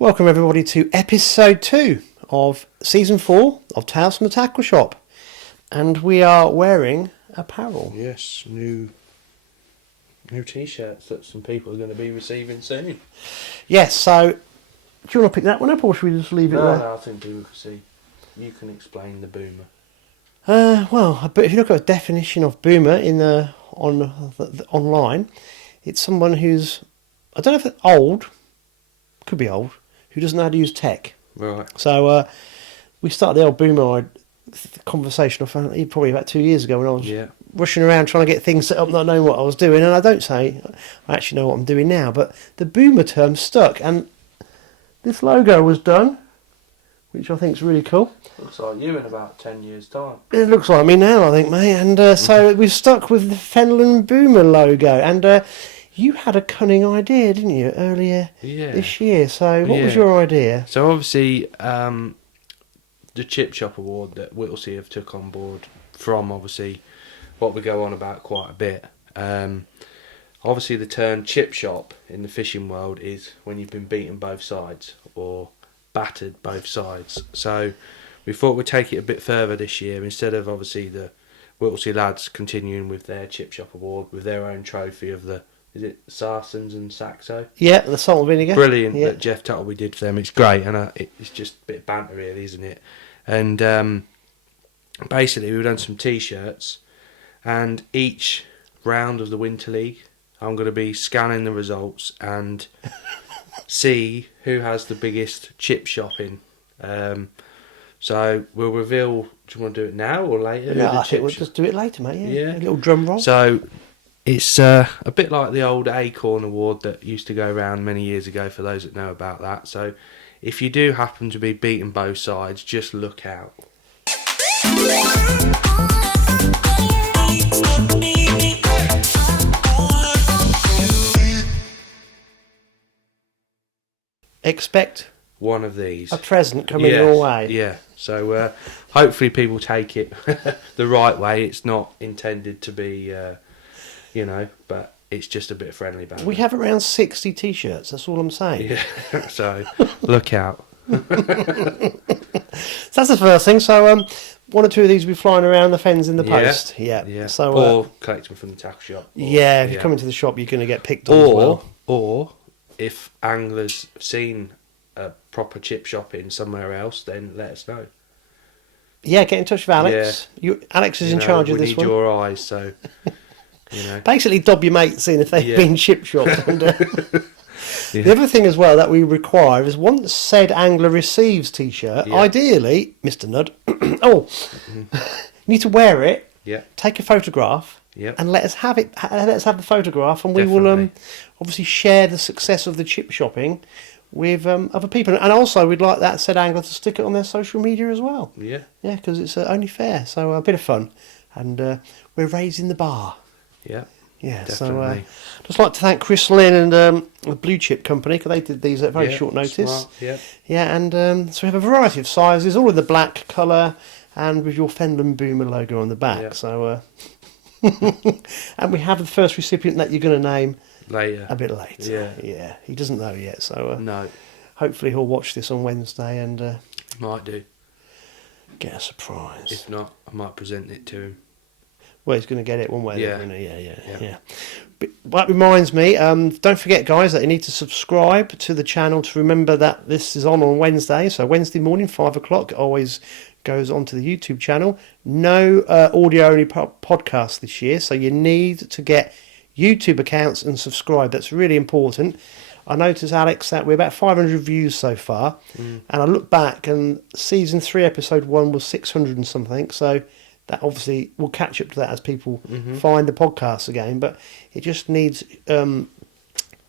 Welcome everybody to episode 2 of season 4 of Tales from the Tackle Shop, and we are wearing apparel. Yes, new t-shirts that some people are going to be receiving soon. Yes, so do you want to pick that one up, or should we just leave it there? No, I think we can see. You can explain the boomer. But if you look at a definition of boomer online, it's someone who's, I don't know if it's old, could be old, who doesn't know how to use tech. Right. So we started the old boomer conversation off probably about 2 years ago when I was rushing around trying to get things set up, not knowing what I was doing. And I don't say I actually know what I'm doing now, but the boomer term stuck. And this logo was done, which I think is really cool. Looks like you in about 10 years' time. It looks like me now, I think, mate. And so we've stuck with the Fenland Boomer logo. And you had a cunning idea, didn't you, earlier this year? So what was your idea? So obviously, the Chip Shop Award that Whittlesey have took on board from obviously what we go on about quite a bit. Obviously, the term chip shop in the fishing world is when you've been beaten both sides or battered both sides. So we thought we'd take it a bit further this year. Instead of obviously the Whittlesey lads continuing with their Chip Shop Award with their own trophy of the, is it Sarsons and Saxo? Yeah, the salt and vinegar. Brilliant that Jeff Tuttleby did for them. It's great, and it's just a bit of banter really, isn't it? And basically we've done some t-shirts, and each round of the Winter League I'm going to be scanning the results and see who has the biggest chip shopping. So we'll reveal. Do you want to do it now or later? No, I think we'll just do it later, mate. Yeah. A little drum roll. So it's a bit like the old Acorn Award that used to go around many years ago, for those that know about that. So if you do happen to be beating both sides, just look out. Expect one of these. A present coming your way. Yeah. So hopefully people take it the right way. It's not intended to be, but it's just a bit of friendly banter. We have around 60 t-shirts, that's all I'm saying. Yeah. So look out. So that's the first thing. So one or two of these will be flying around the fens in the post. Yeah. So, or collect them from the tackle shop. If you come into the shop, you're going to get picked on as well. Or if anglers have seen a proper chip shopping somewhere else, then let us know. Yeah, get in touch with Alex. Alex is in charge of this one. We need your eyes, so basically dob your mates seeing if they've been chip shopped. And, the other thing as well that we require is once said angler receives t-shirt, ideally, Mr. Nudd, you need to wear it, take a photograph, and let us have it. Let us have the photograph, and we will obviously share the success of the chip shopping with other people. And also, we'd like that said angler to stick it on their social media as well. Yeah, because it's only fair. So a bit of fun, and we're raising the bar. Yeah, definitely. So just like to thank Chris Lynn and the Bluechip company, because they did these at very short notice. Smart, and so we have a variety of sizes, all in the black colour, and with your Fenland Boomer logo on the back. Yeah. So, and we have the first recipient that you're going to name later. A bit later. Yeah. He doesn't know yet, so no. Hopefully he'll watch this on Wednesday and might do. Get a surprise. If not, I might present it to him. Well, he's going to get it one way or the other. Yeah. But that reminds me, don't forget, guys, that you need to subscribe to the channel to remember that this is on Wednesday. So Wednesday morning, 5 o'clock, always goes onto the YouTube channal. No audio-only podcast this year, so you need to get YouTube accounts and subscribe. That's really important. I noticed, Alex, that we're about 500 views so far, and I look back, and season 3, episode 1 was 600 and something, so that obviously will catch up to that as people find the podcast again. But it just needs, I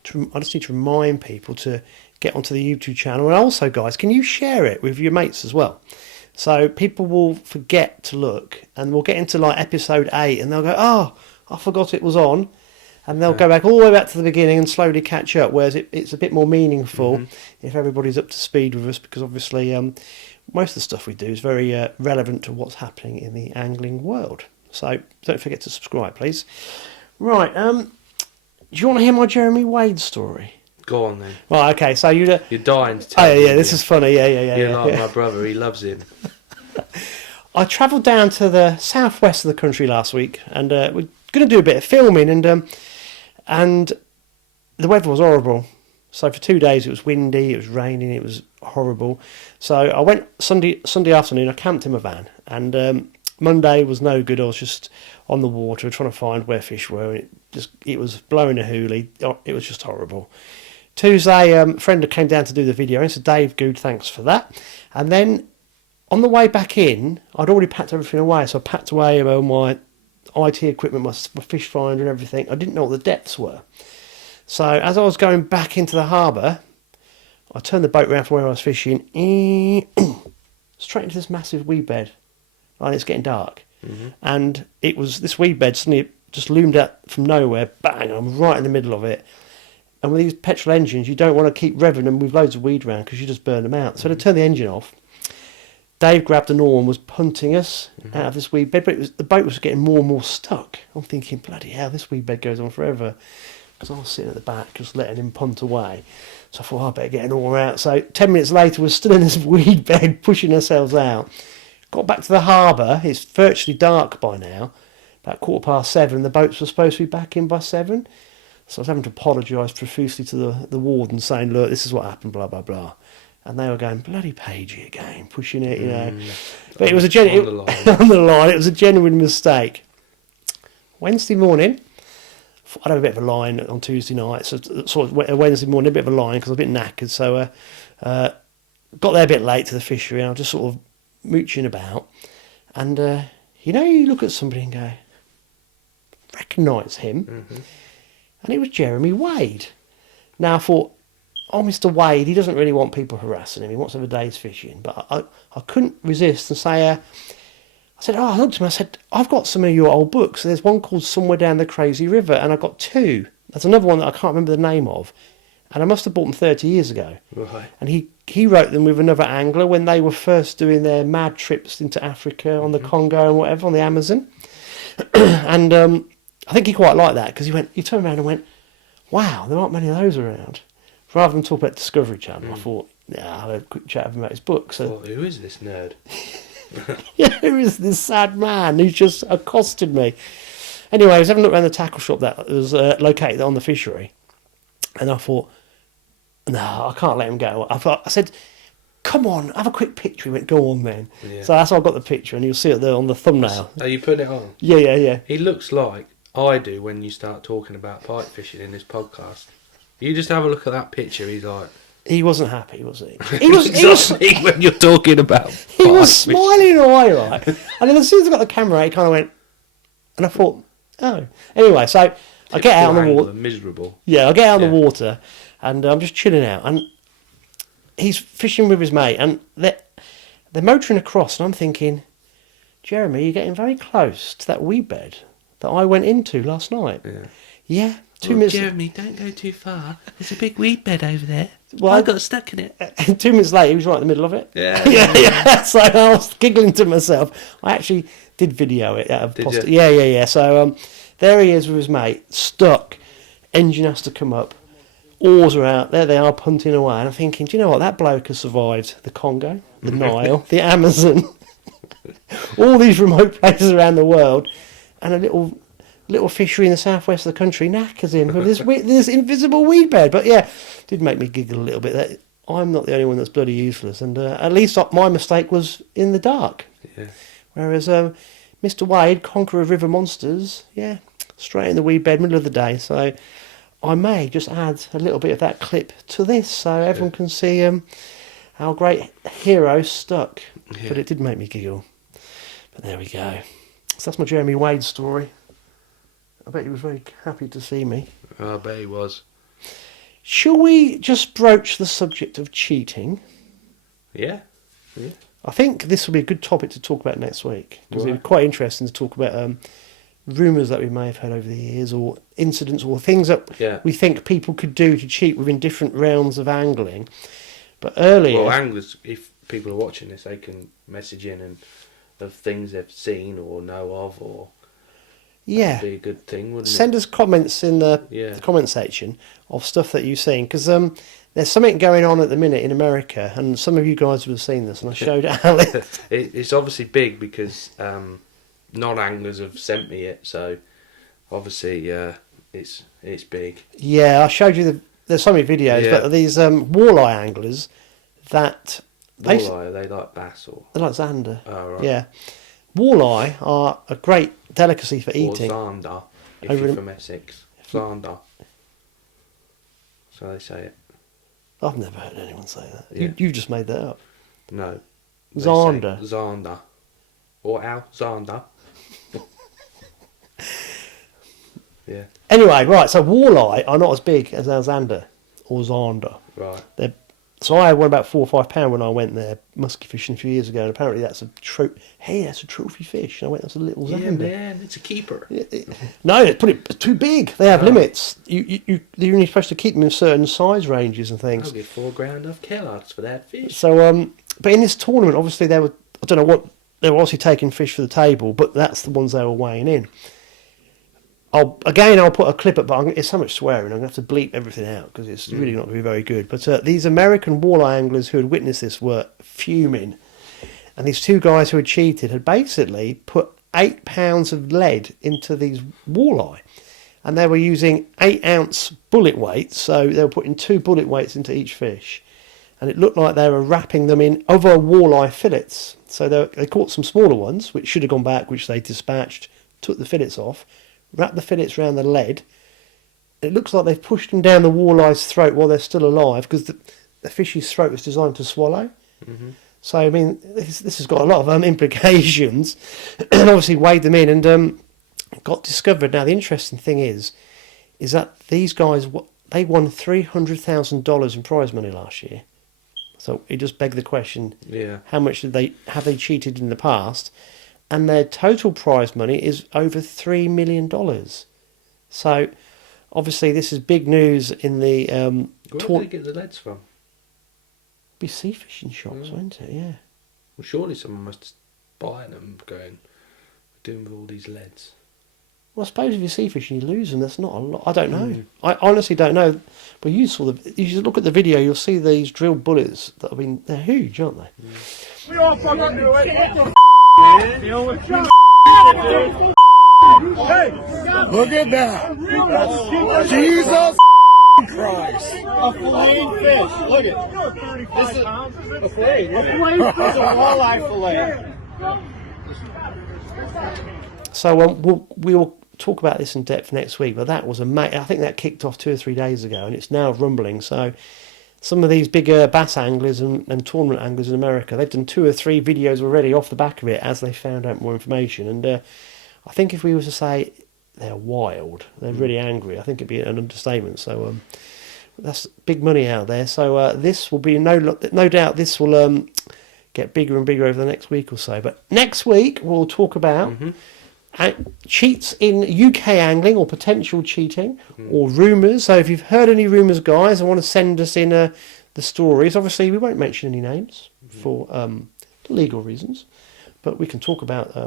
just need to remind people to get onto the YouTube channel. And also, guys, can you share it with your mates as well? So people will forget to look, and we'll get into like episode 8, and they'll go, "Oh, I forgot it was on," and they'll go back all the way back to the beginning and slowly catch up. Whereas it's a bit more meaningful if everybody's up to speed with us, because obviously most of the stuff we do is very relevant to what's happening in the angling world. So don't forget to subscribe, please. Right, do you want to hear my Jeremy Wade story? Go on then. Right, okay, so You're dying to tell Oh, yeah, me, this is funny, yeah. You're like my brother, he loves him. I travelled down to the southwest of the country last week, and we're going to do a bit of filming, and the weather was horrible. So for 2 days it was windy, it was raining, it was horrible. So I went Sunday afternoon, I camped in my van, and Monday was no good. I was just on the water trying to find where fish were, and it was blowing a hoolie. It was just horrible. Tuesday, a friend came down to do the video, and said, Dave, good, thanks for that. And then on the way back in, I'd already packed everything away, so I packed away all my IT equipment, my fish finder and everything. I didn't know what the depths were. So as I was going back into the harbour, I turned the boat around from where I was fishing, straight into this massive weed bed. And it's getting dark. Mm-hmm. And it was this weed bed suddenly just loomed out from nowhere, bang, I'm right in the middle of it. And with these petrol engines, you don't want to keep revving them with loads of weed around because you just burn them out. So to turn the engine off, Dave grabbed an oar and was punting us out of this weed bed, but the boat was getting more and more stuck. I'm thinking, bloody hell, this weed bed goes on forever. Because I was sitting at the back just letting him punt away. So I thought, I better get an oar out. So 10 minutes later, we're still in this weed bed, pushing ourselves out. Got back to the harbour. It's virtually dark by now. About 7:15, the boats were supposed to be back in by 7. So I was having to apologise profusely to the warden, saying, look, this is what happened, blah, blah, blah. And they were going, bloody Pagey again, pushing it, you know. But it was on the line. It was a genuine mistake. Wednesday morning, I'd have a bit of a line on Tuesday night, so sort of Wednesday morning, a bit of a line because I was a bit knackered. So got there a bit late to the fishery, and I was just sort of mooching about. And, you look at somebody and go, recognise him. Mm-hmm. And it was Jeremy Wade. Now I thought, Mr. Wade, he doesn't really want people harassing him. He wants to have a day's fishing. But I couldn't resist and say, I looked at him, I said, I've got some of your old books. There's one called Somewhere Down the Crazy River, and I've got 2. There's another one that I can't remember the name of. And I must have bought them 30 years ago. Right. And he wrote them with another angler when they were first doing their mad trips into Africa on the Congo and whatever, on the Amazon. And I think he quite liked that, because he turned around and went, wow, there aren't many of those around. Rather than talk about Discovery Channel, I thought, I'll have a quick chat with him about his book. So, who is this nerd? Yeah, who is this sad man who just accosted me? Anyway, I was having a look around the tackle shop that was located on the fishery, and I thought, no, I can't let him go. I said, come on, have a quick picture. He went, go on then. Yeah. So that's how I got the picture, and you'll see it there on the thumbnail. Are you putting it on? Yeah. He looks like I do when you start talking about pike fishing in this podcast. You just have a look at that picture, he's like... He wasn't happy, was he? He was when you're talking about he was smiling away, right? And then as soon as I got the camera out, he kind of went... And I thought, oh. Anyway, so I get out on the water. Miserable. Yeah, I get out on the water, and I'm just chilling out. And he's fishing with his mate, and they're motoring across, and I'm thinking, Jeremy, you're getting very close to that weed bed that I went into last night. Yeah. 2 minutes. Jeremy, don't go too far. There's a big weed bed over there. Well, I got stuck in it. And 2 minutes later, he was right in the middle of it. Yeah. So I was giggling to myself. I actually did video it. Did you? Yeah. So there he is with his mate, stuck. Engine has to come up. Oars are out. There they are, punting away. And I'm thinking, do you know what? That bloke has survived the Congo, the Nile, the Amazon, all these remote places around the world, and a little fishery in the southwest of the country knackers him with this invisible weed bed. But yeah, did make me giggle a little bit that I'm not the only one that's bloody useless, and at least my mistake was in the dark. Yeah. Whereas Mr. Wade, conqueror of river monsters, straight in the weed bed, middle of the day. So I may just add a little bit of that clip to this, so everyone can see our great hero stuck. Yeah. But it did make me giggle. But there we go. So that's my Jeremy Wade story. I bet he was very happy to see me. I bet he was. Shall we just broach the subject of cheating? Yeah. I think this will be a good topic to talk about next week. Because it'll be quite interesting to talk about rumours that we may have heard over the years, or incidents, or things that we think people could do to cheat within different realms of angling. But earlier... Well, anglers, if people are watching this, they can message in and of things they've seen or know of, or... Yeah. That'd be a good thing, wouldn't Send it? us comments in the comment section of stuff that you've seen, because there's something going on at the minute in America, and some of you guys would have seen this, and I showed Alex. It's obviously big because non-anglers have sent me it, so obviously it's big. Yeah, I showed you there's so many videos, but these walleye anglers that Walleye, are they like bass or? they're like zander. Oh, right. Yeah, walleye are a great delicacy for eating. Or zander, if Over you're in- from Essex. Zander. So they say it. I've never heard anyone say that. Yeah. You just made that up. No. They Zander. say Zander. Or Al Zander. Yeah. Anyway, right, so walleye are not as big as our zander or zander. Right. So I had one about £4 or £5 when I went there musky fishing a few years ago, and apparently that's a trophy fish. And I went, that's a little zander. Yeah, man, it's a keeper. No, it's too big. They have limits. You're only supposed to keep them in certain size ranges and things. I'll get £4,000 of Kellogg's for that fish. So, but in this tournament, obviously they were obviously taking fish for the table, but that's the ones they were weighing in. I'll put a clip up, but it's so much swearing, I'm going to have to bleep everything out because it's really not going to be very good. But these American walleye anglers who had witnessed this were fuming. And these two guys who had cheated had basically put 8 pounds of lead into these walleye. And they were using 8-ounce bullet weights, so they were putting 2 bullet weights into each fish. And it looked like they were wrapping them in other walleye fillets. So they caught some smaller ones, which should have gone back, which they dispatched, took the fillets off, wrapped the fillets around the lead. It looks like they've pushed them down the walleye's throat while they're still alive, because the fish's throat was designed to swallow. Mm-hmm. So, I mean, this has got a lot of implications. And obviously weighed them in and got discovered. Now, the interesting thing is that these guys, they won $300,000 in prize money last year. So it just begged the question, how much have they cheated in the past? And their total prize money is over $3 million. So, obviously, this is big news in the... Where do they get the leads from? Be sea fishing shops, won't it? Yeah. Well, surely someone must buy them going, doing with all these leads. Well, I suppose if you're sea fishing, you lose them. That's not a lot. I don't know. I honestly don't know. But you should look at the video, you'll see these drilled bullets that have been... They're huge, aren't they? We all fucking do it. Look at that. Jesus Christ. A filleted fish. Look at it. This is a fillet. This is a walleye fillet. So we'll talk about this in depth next week, but that was I think that kicked off 2 or 3 days ago, and it's now rumbling. So some of these bigger bass anglers and tournament anglers in America, they've done 2 or 3 videos already off the back of it as they found out more information. And I think if we were to say they're wild, they're really angry, I think it'd be an understatement. So that's big money out there. So this will be no doubt this will get bigger and bigger over the next week or so. But next week we'll talk about cheats in UK angling, or potential cheating, or rumours. So if you've heard any rumours, guys, I want to send us in the stories. Obviously, we won't mention any names for legal reasons, but we can talk about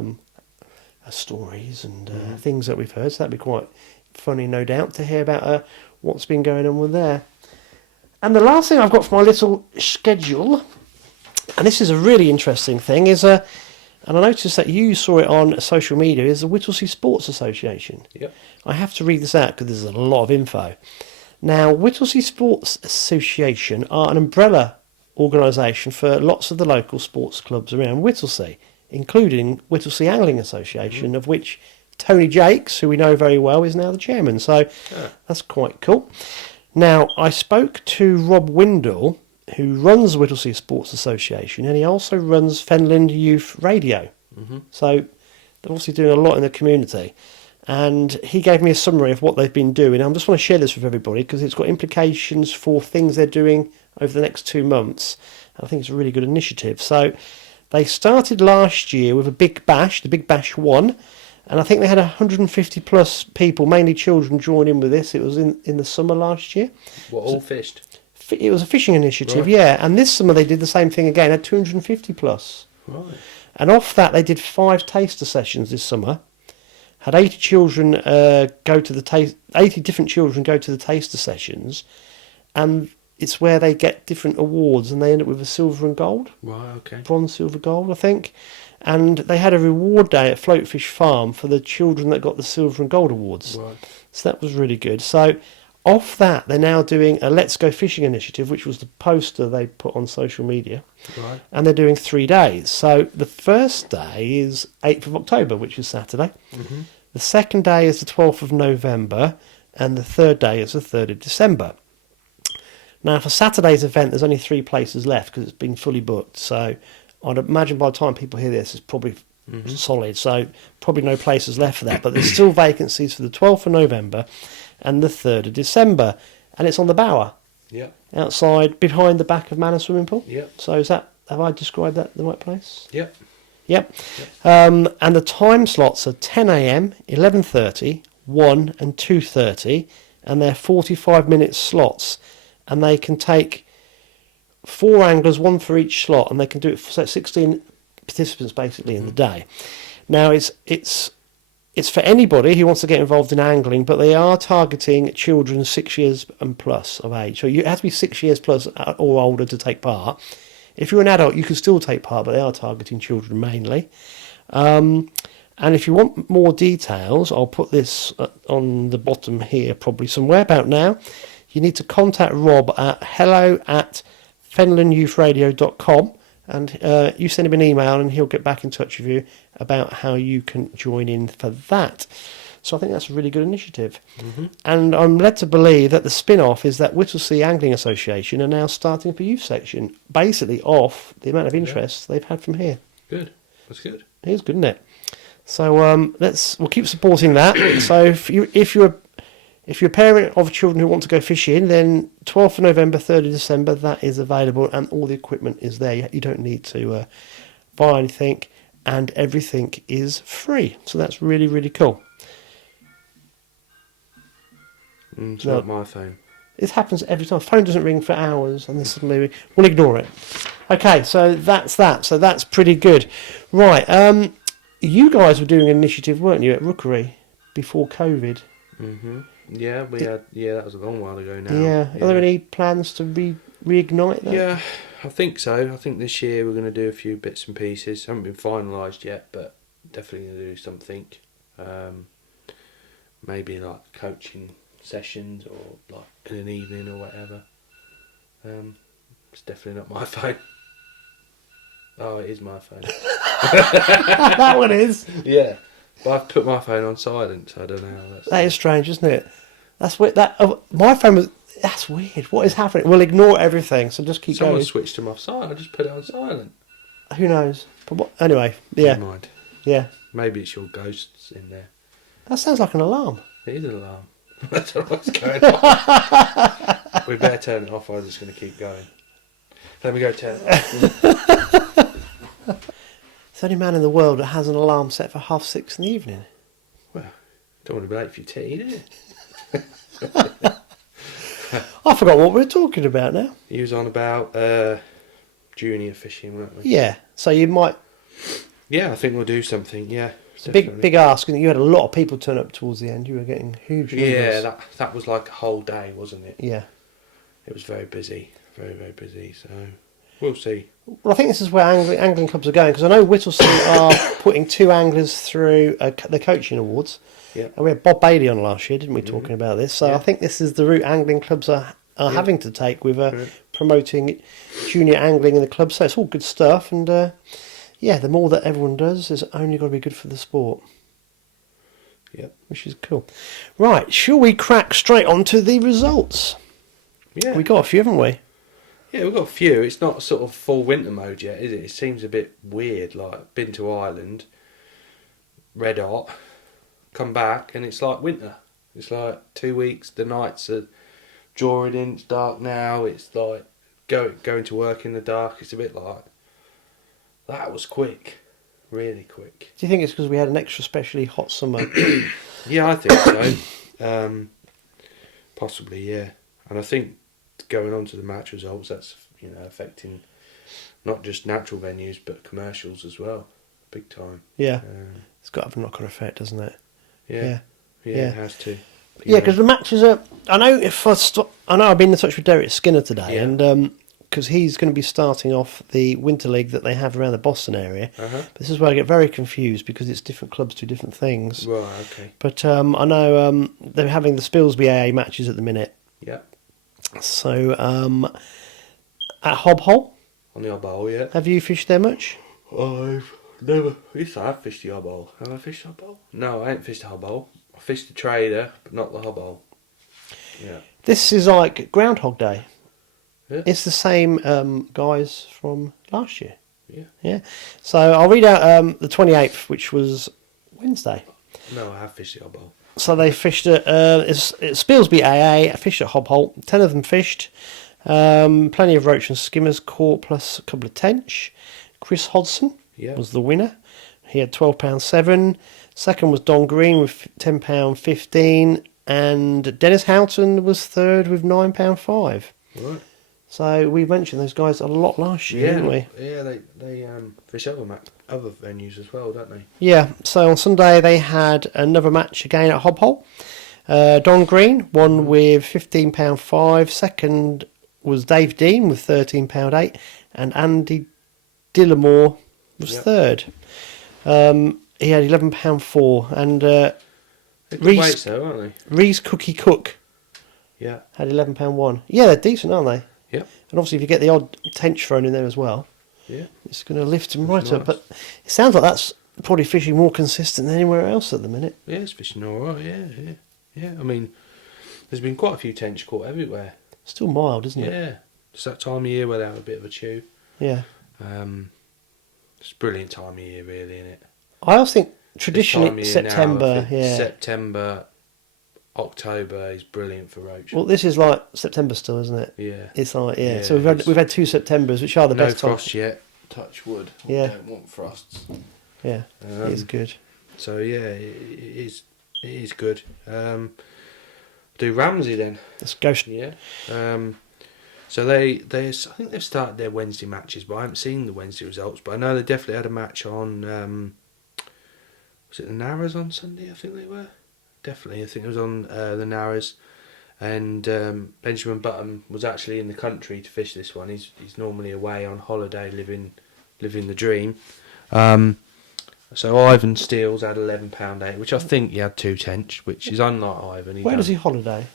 stories and things that we've heard. So that'd be quite funny, no doubt, to hear about what's been going on with there. And the last thing I've got for my little schedule, and this is a really interesting thing, is and I noticed that you saw it on social media, is the Whittlesey Sports Association. Yep. I have to read this out because there's a lot of info. Now, Whittlesey Sports Association are an umbrella organisation for lots of the local sports clubs around Whittlesey, including Whittlesey Angling Association, of which Tony Jakes, who we know very well, is now the chairman. So that's quite cool. Now, I spoke to Rob Windle, who runs the Whittlesey Sports Association, and he also runs Fenland Youth Radio. So they're obviously doing a lot in the community. And he gave me a summary of what they've been doing. I just want to share this with everybody because it's got implications for things they're doing over the next 2 months. I think it's a really good initiative. So they started last year with a big bash, the Big Bash 1, and I think they had 150 plus people, mainly children, join in with this. It was in the summer last year. What, all fished? It was a fishing initiative, right. yeah. And this summer they did the same thing again, had 250 plus. Right. And off that they did 5 taster sessions this summer. had 80 children go to the 80 different children go to the taster sessions, and it's where they get different awards, and they end up with a silver and gold. Right, okay. Bronze, silver, gold, I think. And they had a reward day at Floatfish Farm for the children that got the silver and gold awards. Right. So that was really good. So off that, they're now doing a Let's Go Fishing initiative, which was the poster they put on social media. Right. And they're doing 3 days. So the first day is 8th of October, which is Saturday. Mm-hmm. The second day is the 12th of November. And the third day is the 3rd of December. Now, for Saturday's event, there's only 3 places left because it's been fully booked. So I'd imagine by the time people hear this, it's probably solid. So probably no places left for that. But there's still vacancies for the 12th of November and the 3rd of December. And it's on the Bower. Yep. Outside, behind the back of Manor Swimming Pool. Yep. So is that, have I described that the right place? Yep. Yep. And the time slots are 10 a.m, 11:30, 1 and 2:30. And they're 45-minute slots. And they can take 4 anglers, 1 for each slot, and they can do it for 16 participants basically in the day. Now it's for anybody who wants to get involved in angling, but they are targeting children 6 years and plus of age. So you have to be 6 years plus or older to take part. If you're an adult, you can still take part, but they are targeting children mainly. And if you want more details, I'll put this on the bottom here, probably somewhere about now. You need to contact Rob at hello@fenelonyouthradio.com, and you send him an email and he'll get back in touch with you about how you can join in for that. So I think that's a really good initiative. Mm-hmm. And I'm led to believe that the spin-off is that Whittlesey Angling Association are now starting up a youth section, basically off the amount of interest they've had from here. Good. That's good. It is good, isn't it? So we'll keep supporting that. So if you're a parent of children who want to go fishing, then 12th of November, 3rd of December, that is available, and all the equipment is there. You don't need to buy anything, and everything is free. So that's really, really cool. It's not my phone. This happens every time. Phone doesn't ring for hours, and then suddenly we'll ignore it. Okay, so that's that. So that's pretty good. Right, you guys were doing an initiative, weren't you, at Rookery before COVID? Mm-hmm. Yeah, that was a long while ago now. Yeah. Are there any plans to reignite that? Yeah, I think so. I think this year we're going to do a few bits and pieces. Haven't been finalised yet, but definitely going to do something. Maybe like coaching sessions or like in an evening or whatever. It's definitely not my phone. Oh, it is my phone. That one is. Yeah. But I've put my phone on silent, so I don't know how that's... That is strange, isn't it? That's weird. My phone was... That's weird. What is happening? We'll ignore everything, so just keep Someone going. switched them off silent. I just put it on silent. Who knows? But anyway, yeah. Never mind. Yeah. Maybe it's your ghosts in there. That sounds like an alarm. It is an alarm. I don't know what's going on. We better turn it off, or I'm just going to keep going. Let me go turn it off. It's the only man in the world that has an alarm set for 6:30 in the evening. Well, don't want to be late for your tea, do you? I forgot what we were talking about now. He was on about junior fishing, weren't we? Yeah, so you might... Yeah, I think we'll do something, yeah. It's a big ask, and you had a lot of people turn up towards the end. You were getting huge numbers. Yeah, that was like a whole day, wasn't it? Yeah. It was very busy, very, very busy, so we'll see. Well, I think this is where angling clubs are going, because I know Whittlesey are putting 2 anglers through the coaching awards. Yeah. And we had Bob Bailey on last year, didn't we, talking about this? So I think this is the route angling clubs are having to take with promoting junior angling in the club. So it's all good stuff, and the more that everyone does is only got to be good for the sport. Yep. Which is cool. Right, shall we crack straight on to the results? Yeah. We got a few, haven't we? Yeah, we've got a few. It's not sort of full winter mode yet, is it? It seems a bit weird, like, been to Ireland, red hot, come back, and it's like winter. It's like 2 weeks, the nights are drawing in, it's dark now, it's like going to work in the dark, it's a bit like, that was quick, really quick. Do you think it's because we had an extra specially hot summer? Yeah, I think so. Possibly, yeah. And I think going on to the match results, that's affecting not just natural venues but commercials as well, big time. Yeah, it's got to have a knock-on effect, doesn't it? Yeah, it has to. Yeah, because the matches are. I know I know I've been in touch with Derek Skinner today, Yeah. and because he's going to be starting off the winter league that they have around the Boston area. But this is where I get very confused because it's different clubs do different things. Right. Okay. But I know they're having the Spilsby AA matches at the minute. Yeah. So at Hob Hole, On the odd bowl, yeah. have you fished there much? I've never. Yes, I've fished the odd bowl. Have I fished the odd bowl? No, I ain't fished the odd bowl. I fished the trader, but not the hob bowl. Yeah. This is like Groundhog Day. Yeah. It's the same guys from last year. Yeah. Yeah. So I'll read out the 28th, which was Wednesday. No, I have fished the odd bowl. So they fished at it's Spilsby AA. I fished at Hob Hole. 10 of them fished. Plenty of roach and skimmers caught, plus a couple of tench. Chris Hodson was the winner. He had £12.7. Second was Don Green with £10.15, and Dennis Houghton was third with £9.5. Right. So we mentioned those guys a lot last year, didn't we? Yeah, they fish other venues as well, don't they? Yeah. So on Sunday they had another match again at Hob Hole. Don Green won with £15.5. Second was Dave Dean with £13.8, and Andy Dillamore was third. He had £11.4, and They're good weights though, aren't they? Reese Cookie Cook Yeah. had £11.1. Yeah, they're decent, aren't they? Yep. And obviously, if you get the odd tench thrown in there as well, Yeah. it's going to lift them That's right up. nice. But it sounds like that's probably fishing more consistent than anywhere else at the minute. Yeah, it's fishing alright, yeah. I mean, there's been quite a few tench caught everywhere. Still mild, isn't it? Yeah. It's that time of year where they have a bit of a chew. Yeah. It's a brilliant time of year, really, isn't it? I also think This traditionally time of year September, now, I think yeah. September, October is brilliant for roach. Well, this is like September still, isn't it? Yeah. It's like, yeah. Yeah, So we've had 2 Septembers, which are the No best time. frost yet. Touch wood. Yeah. I don't want frosts. Yeah, it is good. So yeah, it is good. Do Ramsey then? Let's go. Yeah. So they I think they've started their Wednesday matches, but I haven't seen the Wednesday results. But I know they definitely had a match on. Was it the Narrows on Sunday? I think they were. Definitely, I think it was on the Narrows, and Benjamin Button was actually in the country to fish this one. He's normally away on holiday, living the dream. So Ivan Steele's had £11.8, which I think he had 2 tench, which is unlike Ivan. Where does he holiday?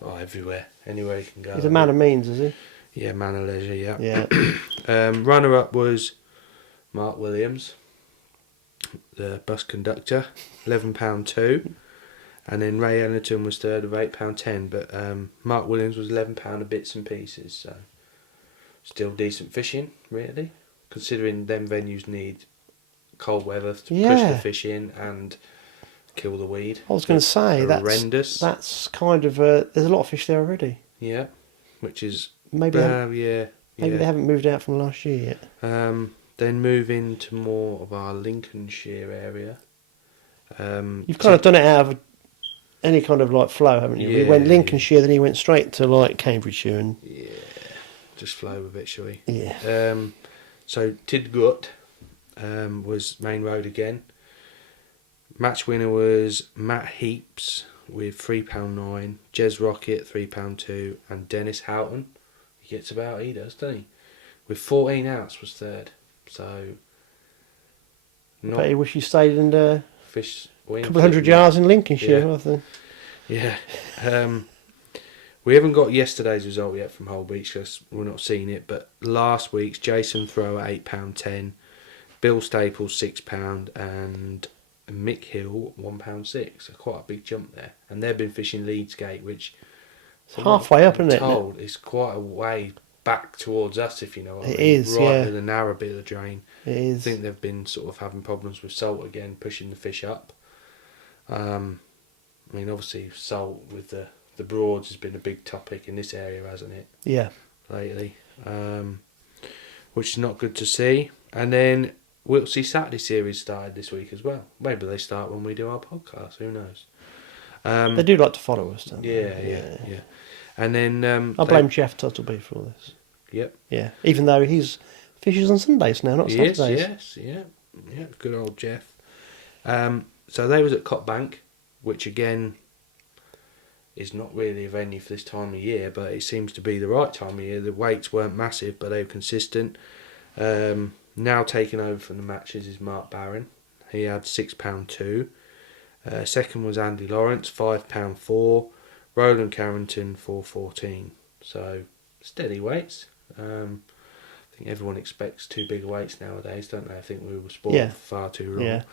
Oh, everywhere, anywhere he can go. He's a man of means, is he? Yeah, man of leisure. Yeah. Yeah. Runner up was Mark Williams, the bus conductor, £11.2, and then Ray Ellerton was third with £8.10. But Mark Williams was £11 of bits and pieces. So still decent fishing, really, considering them venues need cold weather to push the fish in and kill the weed. I was going to say They're horrendous. That's kind of there's a lot of fish there already. Yeah, which is Maybe yeah. Maybe they haven't moved out from last year yet. Then move into more of our Lincolnshire area. You've kind of done it out of any kind of like flow, haven't you? We went Lincolnshire, then he went straight to like Cambridgeshire, and just flow with it, shall we? Yeah. So Tidgut was main road again. Match winner was Matt Heaps with £3.9, Jez Rocket £3.2, and Dennis Houghton. He gets about, he does, doesn't he? With 14 outs was third. So I bet he wish he stayed in a fish couple of hundred yards in Lincolnshire. I think. Yeah. We haven't got yesterday's result yet from Hull Beach because we're not seeing it. But last week's Jason Thrower £8.10, Bill Staples £6, and Mick Hill £1.6. So quite a big jump there. And they've been fishing Leedsgate, which halfway up, isn't it? It's quite a way back towards us, if you know what I mean. It is, right yeah. in the narrow bit of the drain. It is. I think they've been sort of having problems with salt again, pushing the fish up. I mean, obviously, salt with the Broads has been a big topic in this area, hasn't it? Yeah. Lately, which is not good to see. And then Whittlesey Saturday series started this week as well. Maybe they start when we do our podcast. Who knows? They do like to follow us, don't they? Yeah. And then I blame Jeff Tuttleby for all this. Yep. Yeah. Even though he's fishes on Sundays now, not Saturdays. Yes. Good old Jeff. So they was at Cot Bank which again is not really a venue for this time of year, but it seems to be the right time of year. The weights weren't massive, but they were consistent. Now taking over from the matches is Mark Barron. He had £6.2. Second was Andy Lawrence, £5.4. Roland Carrington, £4.14. So steady weights. I think everyone expects too big weights nowadays, don't they? I think we were spoiled for far too long. Yeah.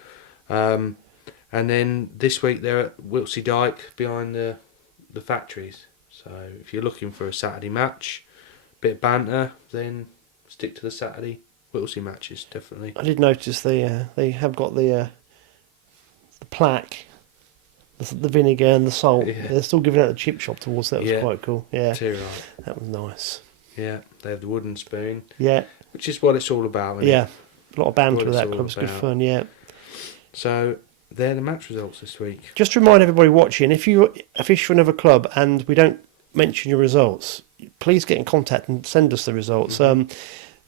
And then this week they're at Whittlesey Dyke behind the factories. So if you're looking for a Saturday match, bit of banter, then stick to the Saturday Whittlesey matches, definitely. I did notice they have got the plaque, the vinegar and the salt. Yeah. They're still giving out the chip shop towards that. It was quite cool. Yeah, too right. That was nice. Yeah, they have the wooden spoon. Yeah, which is what it's all about. Isn't yeah. it? A lot of banter with that club. It's good fun. Yeah. So they're the match results this week. Just to remind everybody watching, if you fish for another club and we don't mention your results, please get in contact and send us the results. Mm-hmm.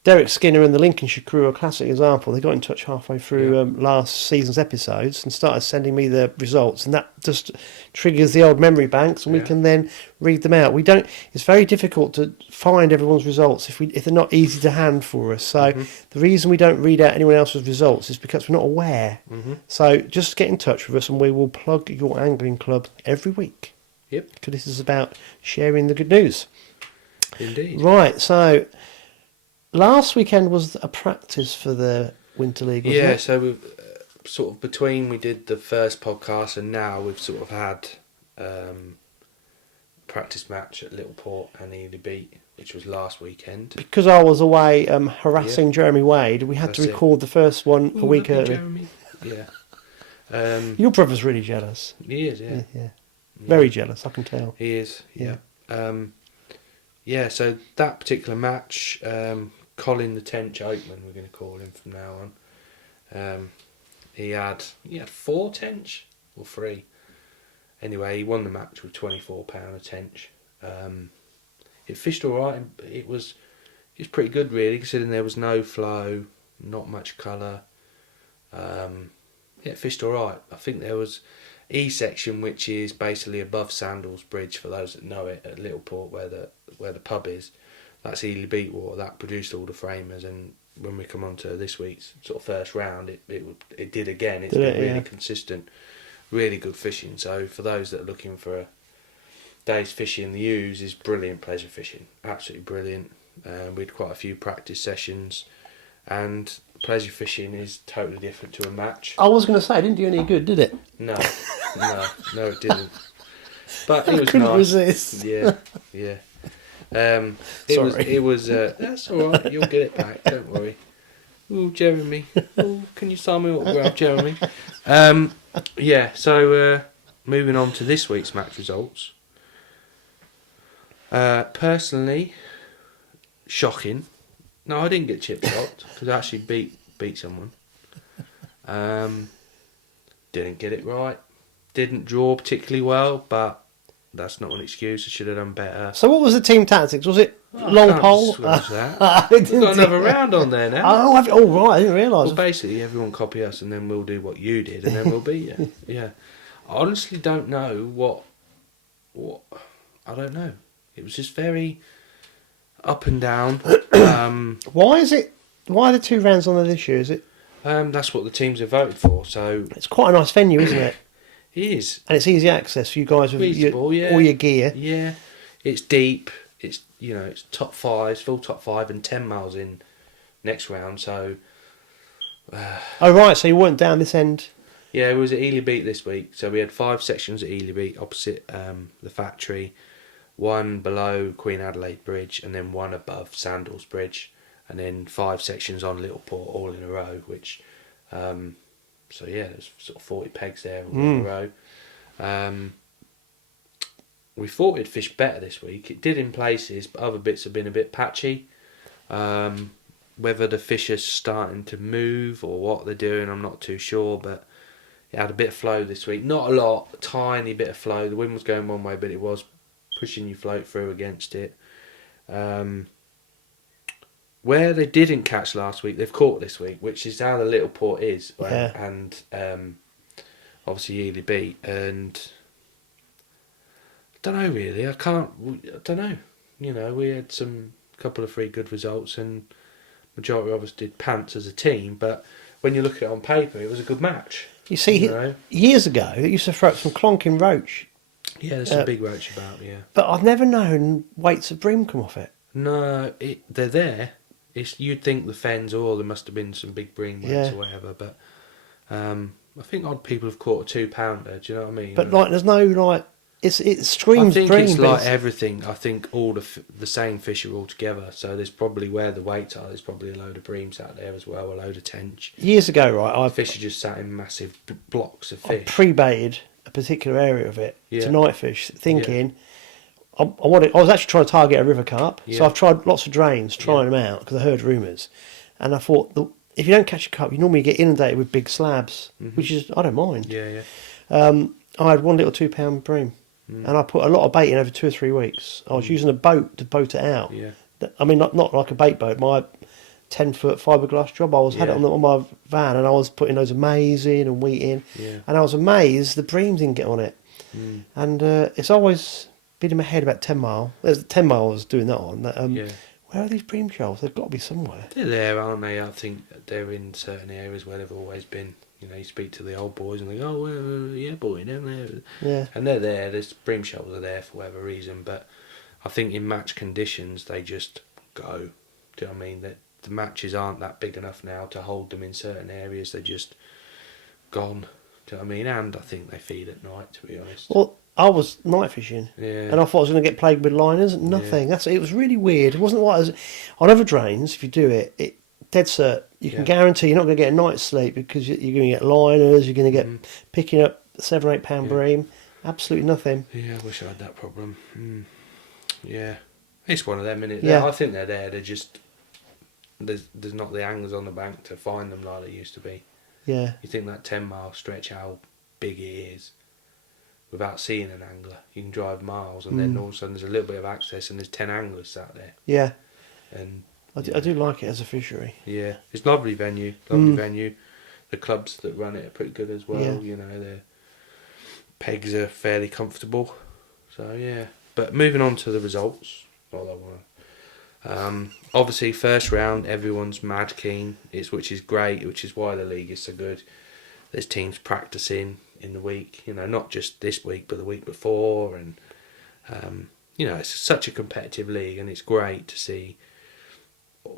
Derek Skinner and the Lincolnshire crew are a classic example. They got in touch halfway through last season's episodes and started sending me the results, and that just triggers the old memory banks, and we can then read them out. It's very difficult to find everyone's results if they're not easy to hand for us. So the reason we don't read out anyone else's results is because we're not aware. So just get in touch with us, and we will plug your angling club every week. Yep. Because this is about sharing the good news. Indeed. Right. So last weekend was a practice for the Winter League, wasn't it? So we've sort of between we did the first podcast and now we've sort of had practice match at Littleport and Ely Beat, which was last weekend. Because I was away harassing Jeremy Wade, we had to record the first one a week early. Jeremy. Yeah. Your brother's really jealous. He is, yeah. Very jealous, I can tell. He is, yeah. So that particular match, Colin the Tench Oakman, we're going to call him from now on. He had 4 tench or 3. Anyway, he won the match with £24 a tench. It fished all right. It was pretty good, really, considering there was no flow, not much colour. It fished all right. I think there was E section, which is basically above Sandals Bridge, for those that know it, at Littleport, where the pub is. That's Ely Beat water. That produced all the framers, and when we come on to this week's sort of first round, it did again. It's been really consistent, really good fishing. So for those that are looking for a day's fishing, the Ouse is brilliant pleasure fishing, absolutely brilliant. We had quite a few practice sessions, and pleasure fishing is totally different to a match. I was going to say, it didn't do any good, did it? No, it didn't. But it was couldn't nice. resist. Yeah. It was. That's all right. You'll get it back. Don't worry. Oh, Jeremy. Oh, can you sign me autograph, Jeremy? So moving on to this week's match results. Personally, shocking. No, I didn't get chip shocked because I actually beat someone. Didn't get it right. Didn't draw particularly well, but that's not an excuse. I should have done better. So what was the team tactics? Was it long pole? We've got another round on there now. Oh, right. I didn't realise. Well, basically, everyone copy us and then we'll do what you did and then we'll beat you. Yeah. I honestly don't know what... I don't know. It was just very up and down. Why are the 2 rounds on there this year, is it? That's what the teams have voted for, so... It's quite a nice venue, isn't it? It is. And it's easy access for you guys with all your gear. Yeah. It's deep. It's top 5, full top 5 and 10 miles in next round, so... Oh, right, so you weren't down this end? Yeah, it was at Ely Beat this week, so we had 5 sections at Ely Beat opposite the factory, 1 below Queen Adelaide Bridge, and then 1 above Sandals Bridge, and then 5 sections on Littleport all in a row, which... So yeah, there's sort of 40 pegs there all in a row. We thought it'd fish better this week. It did in places, but other bits have been a bit patchy. Whether the fish are starting to move or what they're doing, I'm not too sure, but it had a bit of flow this week. Not a lot, a tiny bit of flow. The wind was going one way, but it was pushing your float through against it. Where they didn't catch last week, they've caught this week, which is how the Littleport is. Yeah. And obviously Ely beat, and I don't know really. I don't know. You know, we had couple of 3 good results, and majority of us did pants as a team. But when you look at it on paper, it was a good match. You see, years ago, they used to throw up some clonking roach. Yeah, there's some big roach about. Yeah, but I've never known weights of bream come off it. No, they're there. You'd think the fens, there must have been some big bream weights or whatever, but I think odd people have caught a 2-pounder. Do you know what I mean? But there's no it screams bream. I think it's like everything. I think all the same fish are all together. So there's probably where the weights are. There's probably a load of breams out there as well, a load of tench. Years ago, fish are just sat in massive blocks of fish. I pre-baited a particular area of it to night fish, thinking. I was actually trying to target a river carp, so I've tried lots of drains, trying them out because I heard rumours, and I thought if you don't catch a carp, you normally get inundated with big slabs, which is I don't mind. Yeah. I had 1 little 2-pound bream, and I put a lot of bait in over 2 or 3 weeks. I was using a boat to boat it out. Yeah. I mean, not like a bait boat. My 10-foot fiberglass job. I had it on my van, and I was putting loads of maize in and wheat in, and I was amazed the bream didn't get on it. And it's always been in my head about 10 mile. There's 10 mile I was doing that on. Where are these bream shoals? They've got to be somewhere. They're there, aren't they? I think they're in certain areas where they've always been. You know, you speak to the old boys and they go, yeah, boy, down there. Yeah. And they're there. There's bream shoals are there for whatever reason. But I think in match conditions, they just go. Do you know what I mean? The matches aren't that big enough now to hold them in certain areas. They're just gone. Do you know what I mean? And I think they feed at night, to be honest. Well, I was night fishing, and I thought I was going to get plagued with liners. Nothing. Yeah. It was really weird. It wasn't like on other drains. If you do it dead cert. You can guarantee you're not going to get a night's sleep because you're going to get liners. You're going to get picking up 7 or 8 pound bream. Absolutely nothing. Yeah, I wish I had that problem. Yeah, it's one of them, isn't it? Yeah. I think they're there. They're just there's not the anglers on the bank to find them like there used to be. Yeah. You think that 10 mile stretch how big it is. Without seeing an angler, you can drive miles, and then all of a sudden there's a little bit of access, and there's 10 anglers sat there. Yeah, and I do like it as a fishery. Yeah, it's lovely venue, venue. The clubs that run it are pretty good as well. Yeah. You know, their pegs are fairly comfortable. So yeah, but moving on to the results. Obviously, first round, everyone's mad keen. Which is great, which is why the league is so good. There's teams practicing in the week, you know, not just this week but the week before, and you know, it's such a competitive league, and it's great to see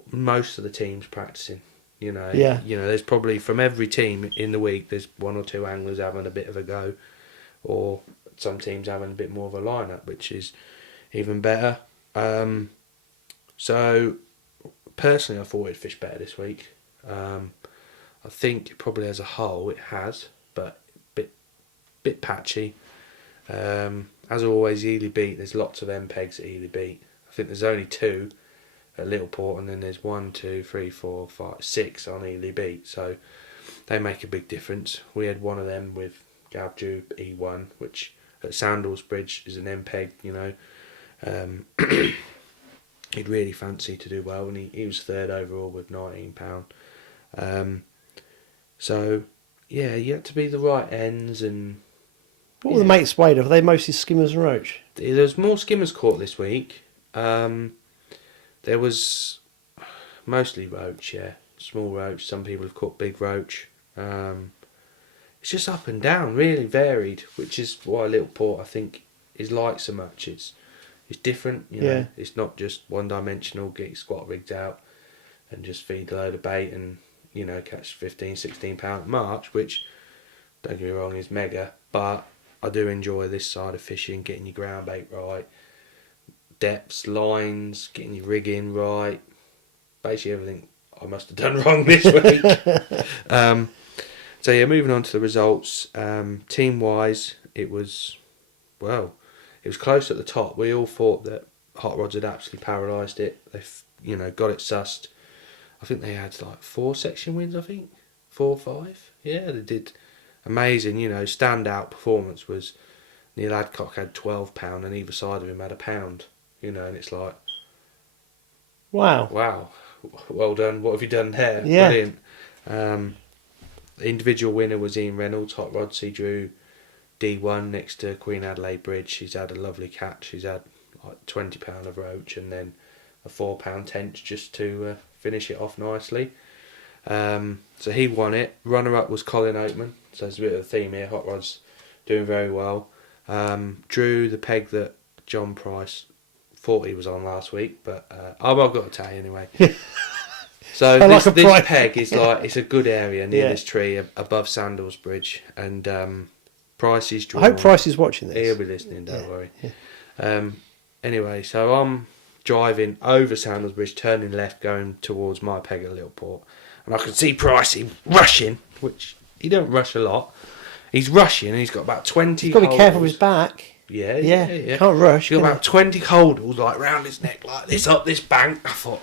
most of the teams practicing. You know, there's probably from every team in the week there's 1 or 2 anglers having a bit of a go, or some teams having a bit more of a lineup, which is even better. So personally, I thought it'd fish better this week. I think probably as a whole it has, but bit patchy. As always, Ely beat. There's lots of MPEGs at Ely beat. I think there's only 2 at Littleport, and then there's 1, 2, 3, 4, 5, 6 on Ely beat. So they make a big difference. We had one of them with Gavjube E1, which at Sandals Bridge is an MPEG. You know, he'd really fancy to do well, and he was 3rd overall with £19. So yeah, you have to be the right ends and. What were the mates weighed of? Are they mostly skimmers and roach? There's more skimmers caught this week. There was mostly roach, small roach. Some people have caught big roach. It's just up and down, really varied, which is why Littleport I think is liked so much. It's different, you know. It's not just one dimensional. Get your squat rigged out and just feed a load of bait and catch 15, 16 pound March, which don't get me wrong is mega, but I do enjoy this side of fishing, getting your ground bait right, depths, lines, getting your rigging right, basically everything I must have done wrong this week. So yeah, moving on to the results. Team wise, it was close at the top. We all thought that Hot Rods had absolutely paralysed it. They got it sussed. I think they had like 4 section wins, 4 or 5. Yeah, they did. Amazing, standout performance was Neil Adcock had £12 and either side of him had £1, and it's like, wow, well done, what have you done there? Yeah. Brilliant. The individual winner was Ian Reynolds, Hot Rods. He drew D1 next to Queen Adelaide Bridge. She's had a lovely catch. She's had like £20 of roach and then a £4 tench just to finish it off nicely. So he won it. Runner-up was Colin Oatman. So there's a bit of a theme here. Hot Rod's doing very well. Drew the peg that John Price thought he was on last week, but I've got to tell you anyway. So this peg is like, it's a good area near this tree above Sandals Bridge, and Price is drawn. I hope Price is watching this. He'll be listening, don't worry. Yeah. Anyway, so I'm driving over Sandals Bridge, turning left, going towards my peg at Littleport, and I can see Pricey rushing, which he don't rush a lot. He's rushing, and he's got about 20 He's got to be careful with his back. Yeah. Can't rush. He's got about 20 holdalls like round his neck like this, up this bank. I thought,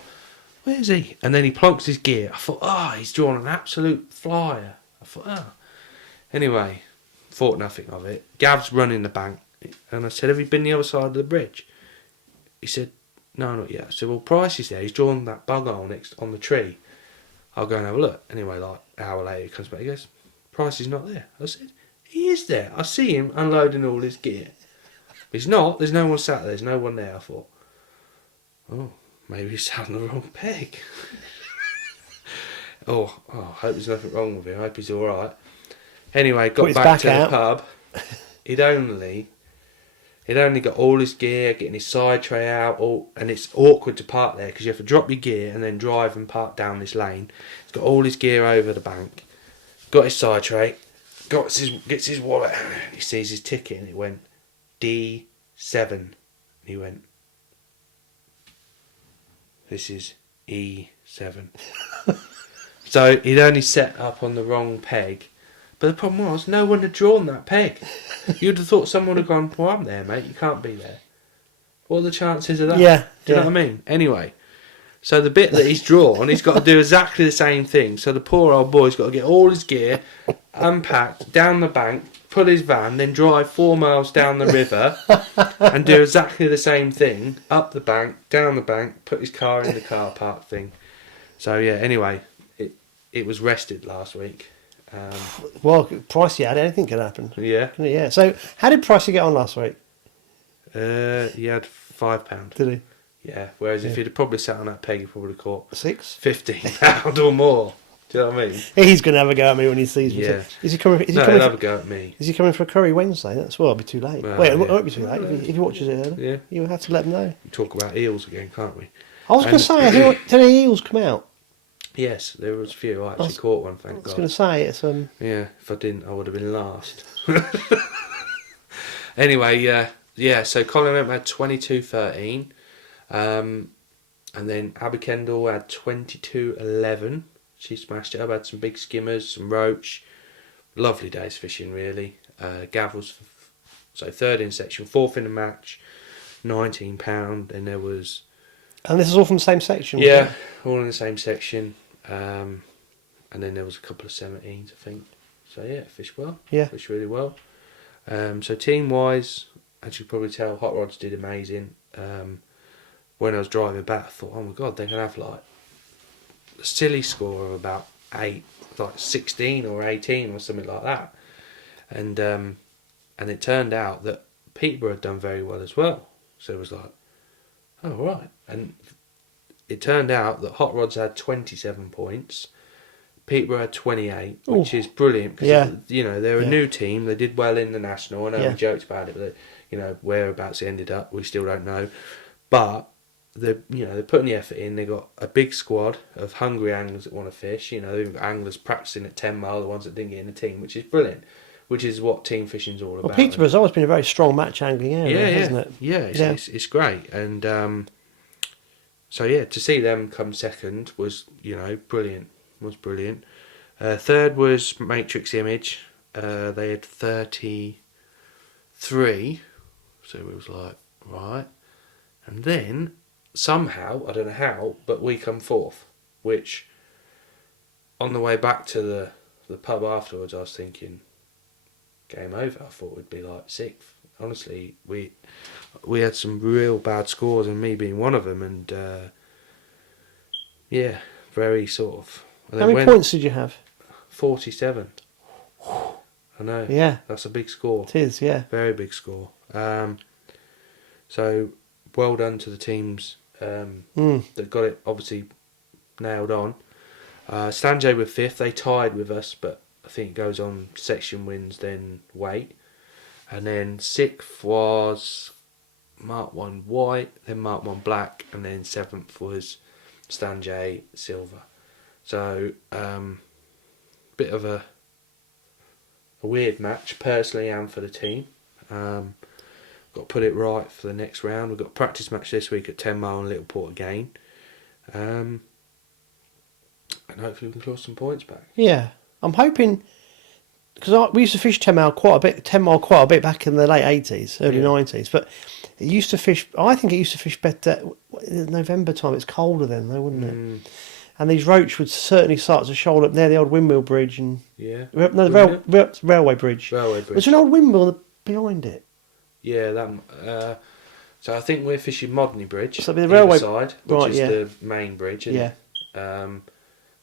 where's he? And then he plonks his gear. I thought, he's drawn an absolute flyer. I thought, Anyway, thought nothing of it. Gav's running the bank. And I said, have you been the other side of the bridge? He said, no, not yet. I said, well, Price is there. He's drawn that bug hole next on the tree. I'll go and have a look. Anyway, like an hour later, he comes back. He goes, Price is not there. I said, he is there. I see him unloading all his gear. He's not. There's no one sat there. There's no one there. I thought, maybe he's sat on the wrong peg. I hope there's nothing wrong with him. I hope he's all right. Anyway, got back to the pub. He'd only got all his gear, getting his side tray out, and it's awkward to park there because you have to drop your gear and then drive and park down this lane. He's got all his gear over the bank, got his side tray, gets his wallet, he sees his ticket and it went D7. And he went, this is E7. So he'd only set up on the wrong peg. But the problem was, no one had drawn that peg. You'd have thought someone would have gone, well, I'm there, mate, you can't be there. What are the chances of that? Yeah. Do you know what I mean? Anyway, so the bit that he's drawn, he's got to do exactly the same thing. So the poor old boy's got to get all his gear unpacked, down the bank, pull his van, then drive 4 miles down the river and do exactly the same thing, up the bank, down the bank, put his car in the car park thing. So yeah, anyway, it was rested last week. Well, Pricey had anything can happen. Yeah. So, how did Pricey get on last week? He had £5. Did he? Yeah. Whereas if he'd have probably sat on that peg, he probably would have caught £6 or more. Do you know what I mean? He's going to have a go at me when he sees me. Yeah. Is he coming? He'll have a go at me. Is he coming for a curry Wednesday? That's it'll be too late. Well, Wait, it won't be too late if he watches it early. Yeah. You'll have to let him know. We talk about eels again, can't we? I was going to say, did any eels come out? Yes, there was a few. I actually caught one, thank God. I was going to say, it's Yeah, if I didn't, I would have been last. Anyway, so Colin Oatman had 22-13. And then Abby Kendall had 22-11. She smashed it up, had some big skimmers, some roach. Lovely day's fishing, really. Gav was, third in section, fourth in the match, £19. And there was... And this is all from the same section? Yeah, all in the same section. And then there was a couple of 17s, I think. So yeah, fished well. Yeah. Fished really well. So team-wise, as you can probably tell, Hot Rods did amazing. When I was driving back, I thought, oh my God, they're going to have like a silly score of about 16 or 18 or something like that. And it turned out that Peterborough had done very well as well. So it was like, oh right. And it turned out that Hot Rods had 27 points. Peterborough had 28, which is brilliant. Because, they're a new team. They did well in the National. I know we joked about it, but, whereabouts it ended up, we still don't know. But, they're putting the effort in. They've got a big squad of hungry anglers that want to fish. They've got anglers practising at 10 mile, the ones that didn't get in the team, which is brilliant. Which is what team fishing's all about. Well, Peterborough's always been a very strong match angling area, hasn't it? Yeah, it's great. And to see them come second was, brilliant. Was brilliant. Third was Matrix Image. They had 33. So it was like, right. And then, somehow, I don't know how, but we come fourth. Which, on the way back to the pub afterwards, I was thinking, game over. I thought we'd be like sixth. Honestly, we had some real bad scores, and me being one of them. And very sort of. How many points did you have? 47. I know. Yeah. That's a big score. It is, yeah. Very big score. So, well done to the teams that got it obviously nailed on. Stanjay were 5th. They tied with us, but I think it goes on section wins, then weight. And then 6th was Mark 1 white, then Mark 1 black, and then 7th was Stanjay silver. So, bit of a weird match, personally and for the team. Got to put it right for the next round. We've got a practice match this week at 10 Mile and Littleport again. And hopefully we can claw some points back. Yeah. I'm hoping, because we used to fish 10 Mile quite a bit back in the late 80s, early 90s, but it used to fish, I think it used to fish better November time. It's colder then though, wouldn't it? And these roach would certainly start to shoal up near the old windmill bridge and railway bridge. Railway bridge. There's an old windmill behind it. Yeah, that. So I think we're fishing Modney Bridge. So the railway side, which is the main bridge. And, yeah. I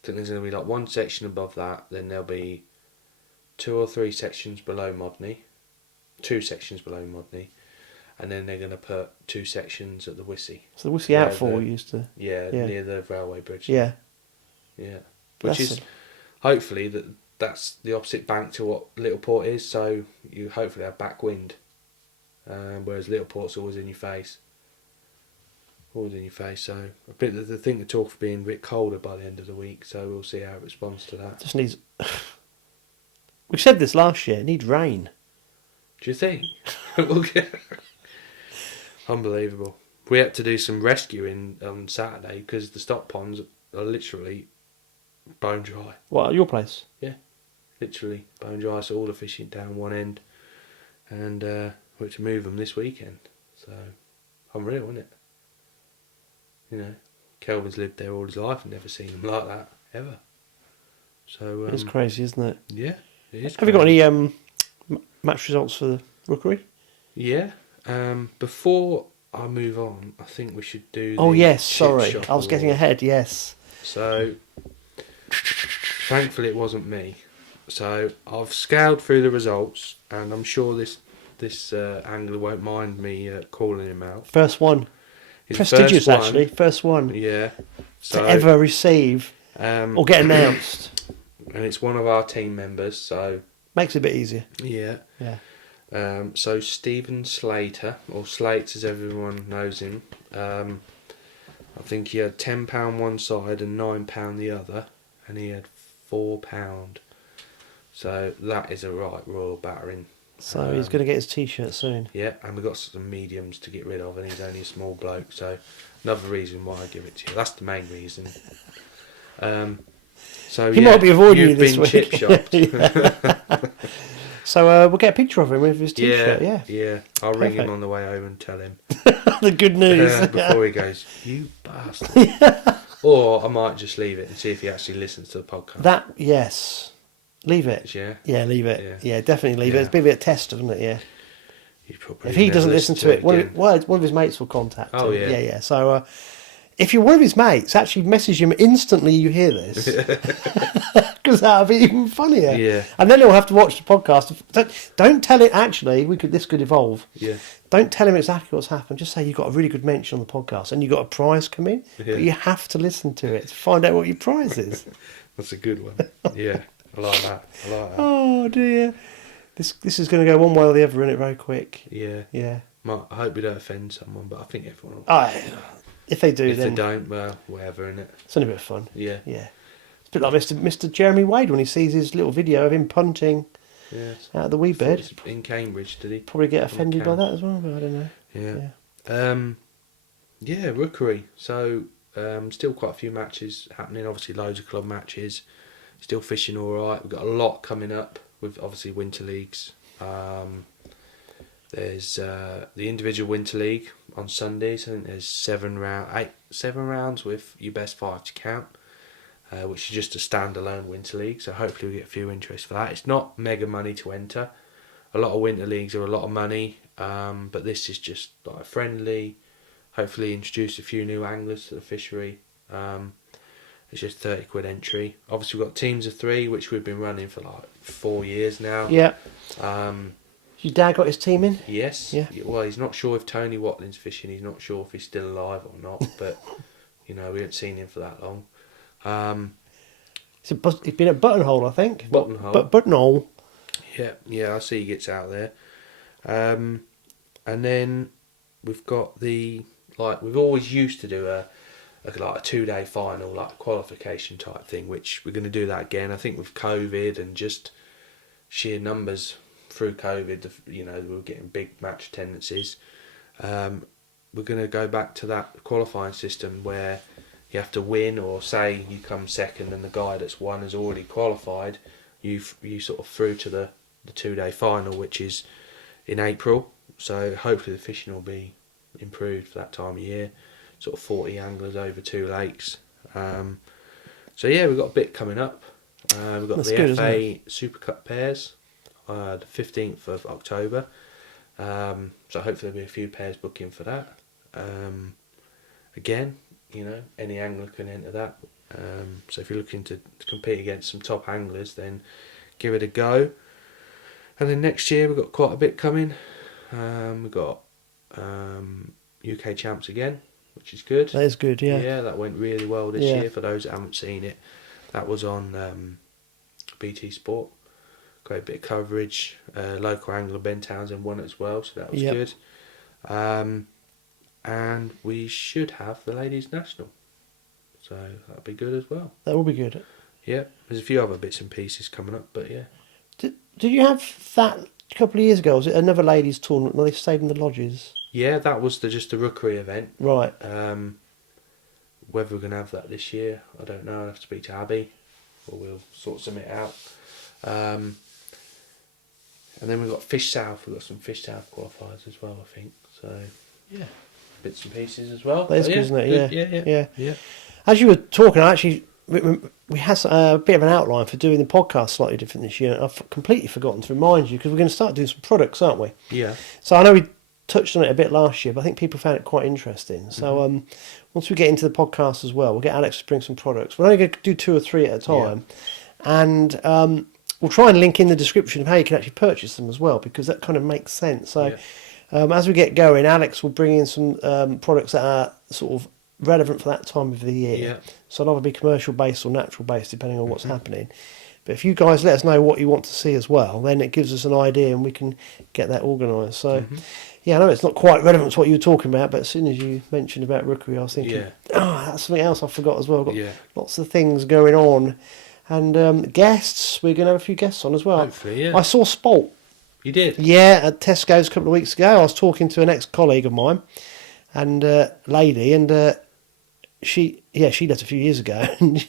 think there's going to be like one section above that. Then there'll be 2 or 3 sections below Modney, 2 sections below Modney, and then they're going to put 2 sections at the Whittlesey. So the Whittlesey outfall used to. Yeah, near the railway bridge. Yeah. Yeah, which is hopefully that's the opposite bank to what Littleport is. So you hopefully have backwind. Whereas Littleport's always in your face. So I think the talk of being a bit colder by the end of the week. So we'll see how it responds to that. Just needs. We said this last year. It needs rain. Do you think? Unbelievable. We had to do some rescuing on Saturday because the stock ponds are literally bone dry. What, at your place? Yeah, literally bone dry. So all the fishing down one end, and we're to move them this weekend. So unreal, isn't it? You know, Kelvin's lived there all his life and never seen them like that ever. So it's crazy, isn't it? Yeah, it is. Have you got any match results for the rookery? Yeah. Before I move on, I think we should do. Oh yes, Chip sorry, Shop I was getting Award. ahead. Yes. So, thankfully it wasn't me. So I've scoured through the results, and I'm sure this angler won't mind me calling him out. One. His Prestigious, first one, actually. First one Yeah. So, to ever receive or get announced. And it's one of our team members. So makes it a bit easier. Yeah. Yeah. So Stephen Slater, or Slates as everyone knows him. I think he had £10 one side and £9 the other, and he had £4. So that is a right royal battering. So he's going to get his t-shirt soon. Yeah, and we've got some mediums to get rid of, and he's only a small bloke, so another reason why I give it to you. That's the main reason. So he might be avoiding you you've this been week. chip-shopped. So we'll get a picture of him with his t-shirt. Yeah. I'll ring Perfect. him on the way home and tell him. The good news. Before he goes, you bastard. Or I might just leave it and see if he actually listens to the podcast. Yes. Leave it. Yeah? Yeah, leave it. Yeah. Yeah, definitely leave it. Yeah. It's been a bit of a test, isn't it? Yeah. Probably If he never doesn't listen to it, again. one of his mates will contact him. Oh, yeah. Yeah. So if you're one of his mates, actually message him instantly you hear this. Because that would be even funnier. Yeah. And then he'll have to watch the podcast. Don't tell it, actually, this could evolve. Yeah. Don't tell him exactly what's happened. Just say you've got a really good mention on the podcast and you've got a prize coming. Yeah. But you have to listen to it to find out what your prize is. That's a good one. Yeah. I like that. Oh, dear. This is going to go one way or the other, isn't it, very quick? Yeah. Yeah. I hope we don't offend someone, but I think everyone will. If they do, If then they don't, well, whatever, innit? it's only a bit of fun. Yeah. Yeah. It's a bit like Mr. Jeremy Wade when he sees his little video of him punting Yes. out of the wee bed. In Cambridge, did he? Probably get offended by that as well, but I don't know. Yeah. Yeah, rookery. So, still quite a few matches happening. Obviously, loads of club matches. Still fishing all right. We've got a lot coming up with obviously winter leagues. There's the individual winter league on Sundays. I think there's 7 rounds with your best 5 to count, which is just a standalone winter league. So hopefully we get a few interest for that. It's not mega money to enter. A lot of winter leagues are a lot of money, but this is just like friendly. Hopefully introduce a few new anglers to the fishery. It's just £30 entry. Obviously, we've got teams of 3, which we've been running for like 4 years now. Yeah. Your dad got his team in? Yes. Yeah. Well, he's not sure if Tony Watling's fishing. He's not sure if he's still alive or not. But we haven't seen him for that long. He's been at Buttonhole, I think. Buttonhole. Buttonhole. Yeah. I see he gets out there. And then we've got we've always used to do a 2-day final, like qualification type thing, which we're going to do that again. I think with COVID and just sheer numbers through COVID, we were getting big match attendances. We're going to go back to that qualifying system where you have to win, or say you come second and the guy that's won has already qualified, you sort of through to the 2-day final, which is in April. So hopefully the fishing will be improved for that time of year. Sort of 40 anglers over 2 lakes. So yeah, we've got a bit coming up. We've got the FA Super Cup pairs, the 15th of October. So hopefully there'll be a few pairs booking for that. Again, any angler can enter that. So if you're looking to compete against some top anglers, then give it a go. And then next year we've got quite a bit coming. We've got UK champs again, which is good. That is good, yeah. Yeah, that went really well this year. For those that haven't seen it, that was on BT Sport. Great bit of coverage. Local angler Ben Townsend won it as well, so that was good. And we should have the Ladies National, so that'll be good as well. That will be good. Yeah, there's a few other bits and pieces coming up, but yeah. Did you have that a couple of years ago? Was it another ladies' tournament where they stayed in the lodges? Yeah, that was just a rookery event. Right. Whether we're going to have that this year, I don't know. I'll have to speak to Abby, or we'll sort something out. And then we've got Fish South. We've got some Fish South qualifiers as well, I think. So, yeah, bits and pieces as well. That's good, isn't it? Good. Yeah. As you were talking, we had a bit of an outline for doing the podcast slightly different this year. I've completely forgotten to remind you, because we're going to start doing some products, aren't we? Yeah. So I know we touched on it a bit last year, but I think people found it quite interesting. So once we get into the podcast as well, we'll get Alex to bring some products. We're only going to do 2 or 3 at a time. Yeah. And we'll try and link in the description of how you can actually purchase them as well, because that kind of makes sense. So as we get going, Alex will bring in some products that are sort of relevant for that time of the year. Yeah. So it'll either be commercial based or natural based, depending on what's happening. But if you guys let us know what you want to see as well, then it gives us an idea and we can get that organised. So, yeah, I know it's not quite relevant to what you were talking about, but as soon as you mentioned about rookery, I was thinking, that's something else I forgot as well. I've got lots of things going on. And guests, we're going to have a few guests on as well. Hopefully, yeah. I saw Spolt. You did? Yeah, at Tesco's a couple of weeks ago. I was talking to an ex-colleague of mine, and lady, and she left a few years ago, and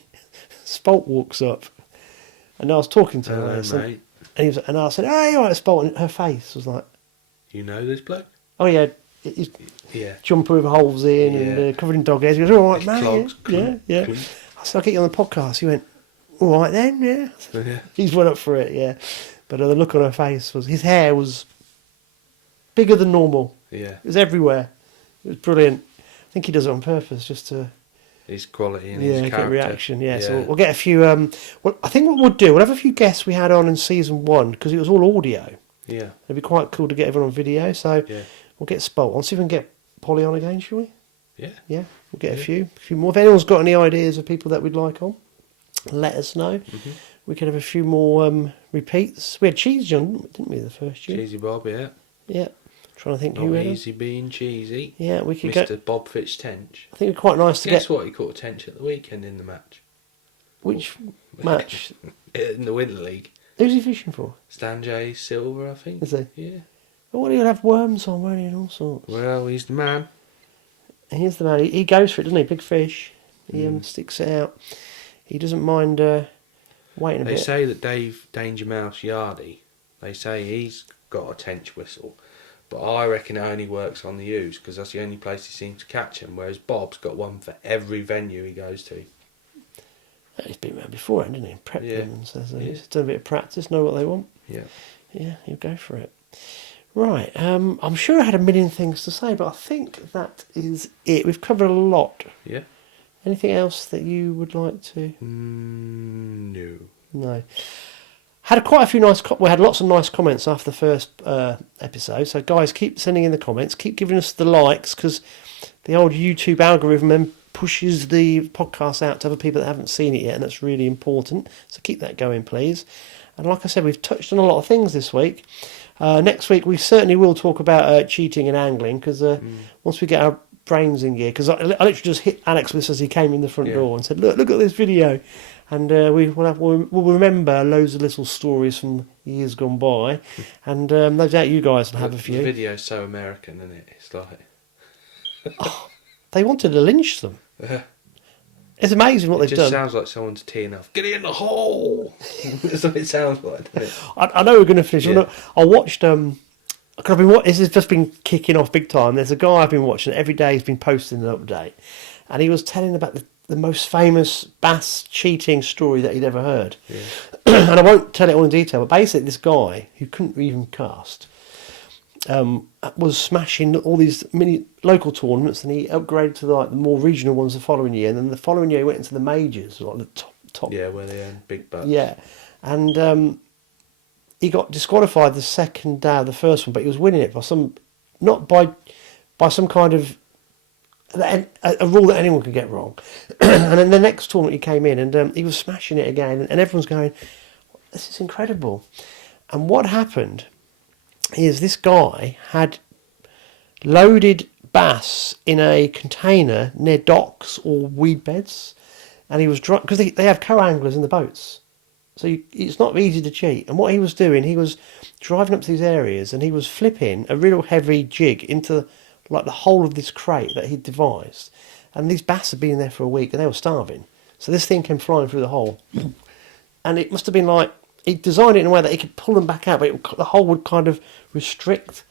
Spolt walks up, and I was talking to her, and I said, "Oh, you're right, Spolt," and her face was like, "You know this bloke?" "Oh yeah, he's jumper with holes in and covered in dog hairs." He goes, "All right, mate." Yeah. I said, "I'll get you on the podcast." He went, "All right then, yeah." He's went up for it, yeah. But the look on her face was, his hair was bigger than normal. Yeah. It was everywhere. It was brilliant. I think he does it on purpose, just to... His quality and his character. Get reaction, So we'll get a few... I think what we'll do, we'll have a few guests we had on in season 1, because it was all audio. Yeah. It'd be quite cool to get everyone on video, so we'll get Spolt on. See if we can get Polly on again, shall we? Yeah. Yeah, we'll get a few more. If anyone's got any ideas of people that we'd like on, let us know. We could have a few more repeats. We had Cheesy on, didn't we, the first year? Cheesy Bob, yeah. Yeah. Trying to think Not who easy being cheesy. Yeah, we could Mr. Bob Fitch-Tench. I think it'd be quite nice to Guess what? He caught a tench at the weekend in the match. Which match? In the Winter League. Who's he fishing for? Stan J. Silver, I think. Is he? Yeah. Well, what, he'll have worms on, won't he, and all sorts. Well, he's the man. He's the man. He goes for it, doesn't he? Big fish. He sticks it out. He doesn't mind waiting a bit. They say that Dave Danger Mouse Yardy, they say he's got a tench whistle. But I reckon it only works on the U's, because that's the only place he seems to catch him, whereas Bob's got one for every venue he goes to. He's been around before, hasn't he? Prepped them and says he's done a bit of practice, know what they want. Yeah. Yeah, he'll go for it. Right, I'm sure I had a million things to say, but I think that is it. We've covered a lot. Yeah. Anything else that you would like to? No. No. Had quite a few nice. We had lots of nice comments after the first episode. So guys, keep sending in the comments. Keep giving us the likes, because the old YouTube algorithm then pushes the podcast out to other people that haven't seen it yet, and that's really important. So keep that going, please. And like I said, we've touched on a lot of things this week. Next week we certainly will talk about cheating and angling, because once we get our brains in gear, because I literally just hit Alex with this as he came in the front door and said, look at this video. And we'll remember loads of little stories from years gone by, and no doubt you guys will have a few. The video's so American, isn't it? It's like... they wanted to lynch them. It's amazing what they've done. It just sounds like someone's teeing off. Get in the hole! That's what it sounds like, doesn't it? I know we're going to finish. Yeah. I watched... this has just been kicking off big time. There's a guy I've been watching every day. He's been posting an update, and he was telling about the most famous bass cheating story that he'd ever heard. Yeah. And I won't tell it all in detail, but basically this guy who couldn't even cast was smashing all these mini local tournaments, and he upgraded to the more regional ones the following year, and then the following year he went into the majors, like the top. Yeah, where they earn big bucks. Yeah, and he got disqualified the second day of the first one, but he was winning it by some kind of a rule that anyone could get wrong. And then the next tournament he came in, and he was smashing it again, and everyone's going, this is incredible. And what happened is this guy had loaded bass in a container near docks or weed beds, and he was drunk, because they have co-anglers in the boats, so it's not easy to cheat. And what he was doing, he was driving up to these areas, and he was flipping a real heavy jig into like the whole of this crate that he'd devised, and these bass had been there for a week and they were starving, so this thing came flying through the hole, and it must have been like he designed it in a way that he could pull them back out, but the hole would kind of restrict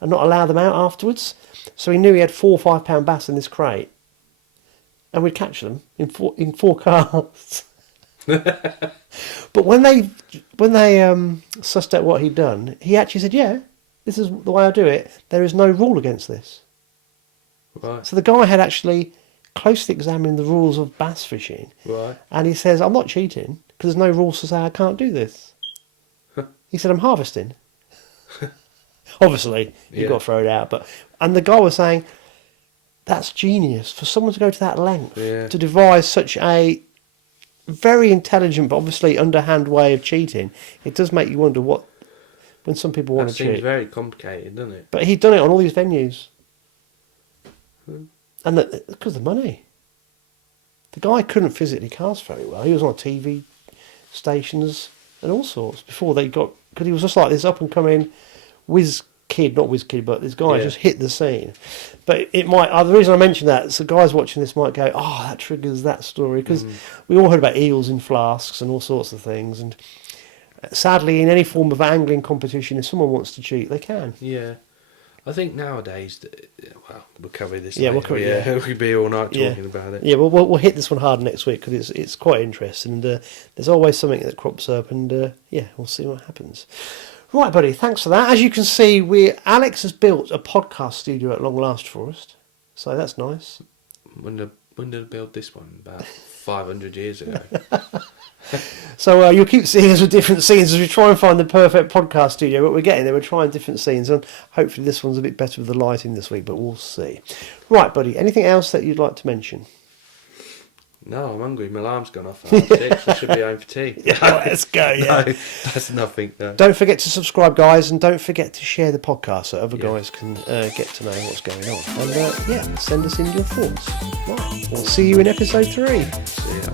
and not allow them out afterwards. So he knew he had 4 or 5 pound bass in this crate, and we'd catch them in four casts. But when they sussed out what he'd done, he actually said, yeah, this is the way I do it. There is no rule against this. Right. So the guy had actually closely examined the rules of bass fishing. Right. And he says, I'm not cheating, because there's no rules to say I can't do this. He said, I'm harvesting. Obviously, you've got to throw it out. And the guy was saying, that's genius for someone to go to that length to devise such a very intelligent but obviously underhand way of cheating. It does make you wonder when some people want to cheat. That seems very complicated, doesn't it? But he'd done it on all these venues. And because of the money. The guy couldn't physically cast very well. He was on TV stations and all sorts before they got... Because he was just like this up-and-coming not whiz kid, but this guy just hit the scene. But it might... the reason I mention that is the guys watching this might go, that triggers that story. Because we all heard about eels in flasks and all sorts of things. And sadly, in any form of angling competition, if someone wants to cheat, they can. Yeah. I think nowadays, we'll cover this later. We could be all night talking about it. Yeah, we'll hit this one hard next week, because it's quite interesting. And there's always something that crops up, and we'll see what happens. Right, buddy, thanks for that. As you can see, Alex has built a podcast studio at long last for us, so that's nice. When did I build this one? About 500 years ago. So you'll keep seeing us with different scenes as we try and find the perfect podcast studio, but we're getting there. We're trying different scenes, and hopefully this one's a bit better with the lighting this week, but we'll see. Right, buddy, anything else that you'd like to mention? No, I'm hungry. My alarm's gone off at 6. I should be home for tea. Let's go, No, that's nothing. No. Don't forget to subscribe, guys, and don't forget to share the podcast so other guys can get to know what's going on. And send us in your thoughts. Right, we'll see you in episode 3. See ya.